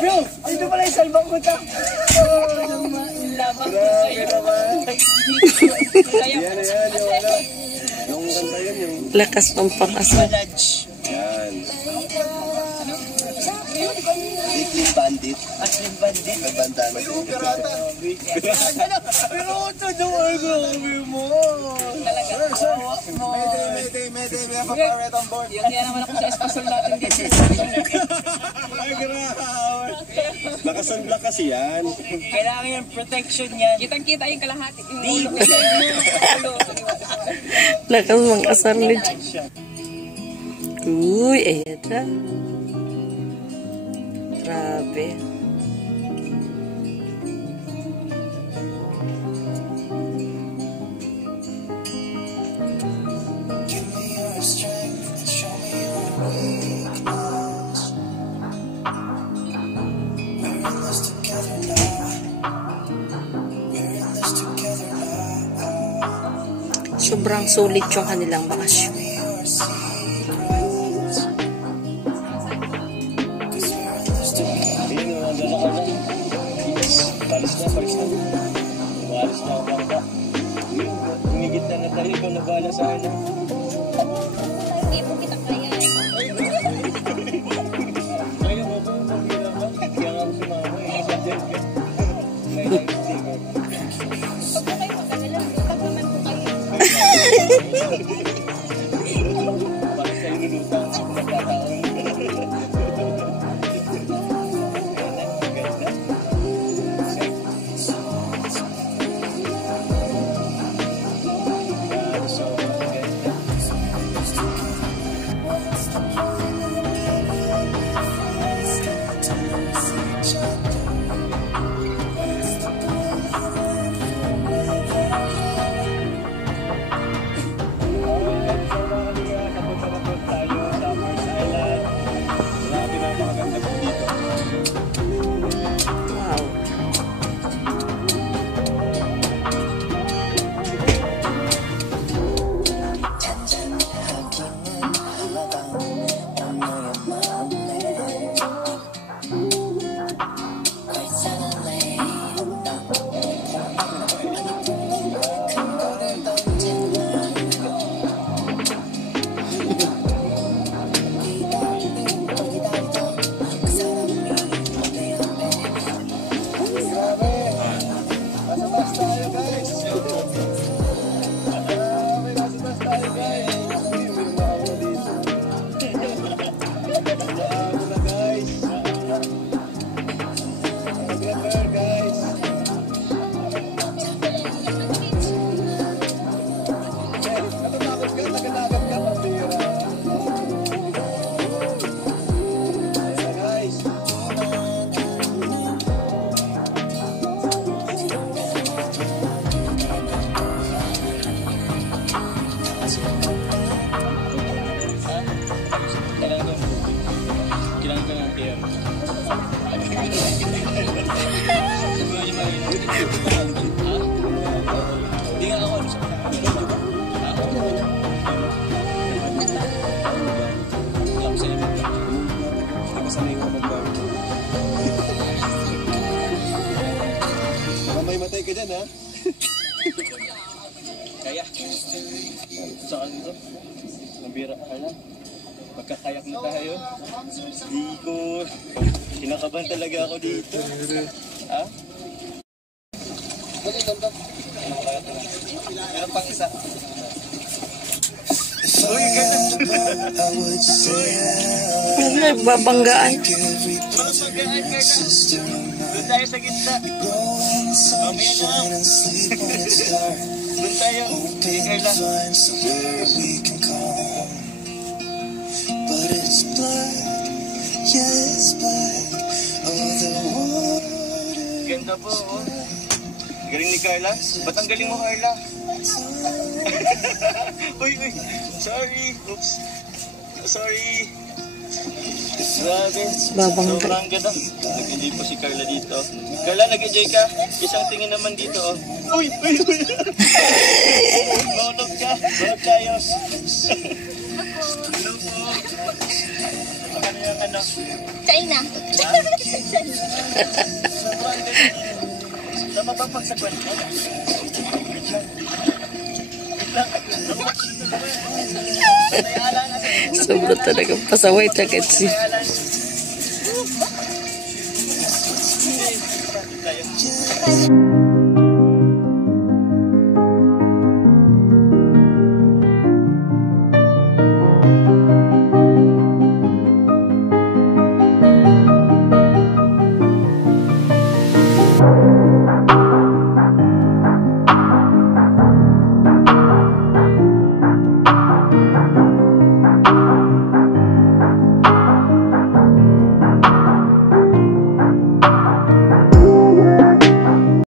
Bro, ito pala yung salbang ko ta. Grabe naman. Yan. Yung kanta yun yung... Lakas ng pangasa. Yan. Slim Bandit. Slim Bandit? Nagbanda na siya. Pero ito daw ay grabe mo. Talaga. Mayday. May paparet on board. Kaya naman ako sa espasol natin dito. Ay, grabe. Nakasunblock kasi yan. Kailangan yung protection yan. Kitang-kita yung kalahati. Lakas ng asar ni Uy, ayan na. Grabe. Sobrang sulit yung kanilang bakasyon. Palis na. Umalis na ako bangka. Umigit na tayo kung nabala sa ano. Hindi po kita kaya. Kaya mo ba? Kaya nga ako sumama. Isadyan ka. May sticker. Pag po kayo magkagalan, pag naman po kayo. Bakit sa'yo nulutang ako nagkataon? May matay ka dyan, ha? Kaya. Saan dito? Nabira ka na. Magkakayak na tayo. Di ko... Kinakabahan talaga ako dito. Ha? Dali, ganda. Meron pang isa. Uy, ganda. Babanggaan. Babanggaan, guys. Doon tayo sa gitna. Mamaya na. Doon tayo. Sige lang. Ganda po, oh. Galing ni Carla. Ba't ang galing mo, Carla? Uy. Sorry. Oops. Sorry. Grabe. Sobrang ganda. Nag-enjoy po si Carla dito. Carla, nag-enjoy ka? Isang tingin naman dito, oh. Uy. Maulog ka. Maulog tayo. Hello po. Ano yung ano? China. Sobrang ganun. Tama ba pag sa kwento? Wait lang. Wait lang. Patayala na sa Sobra talagang pasaway tagad si. patayala.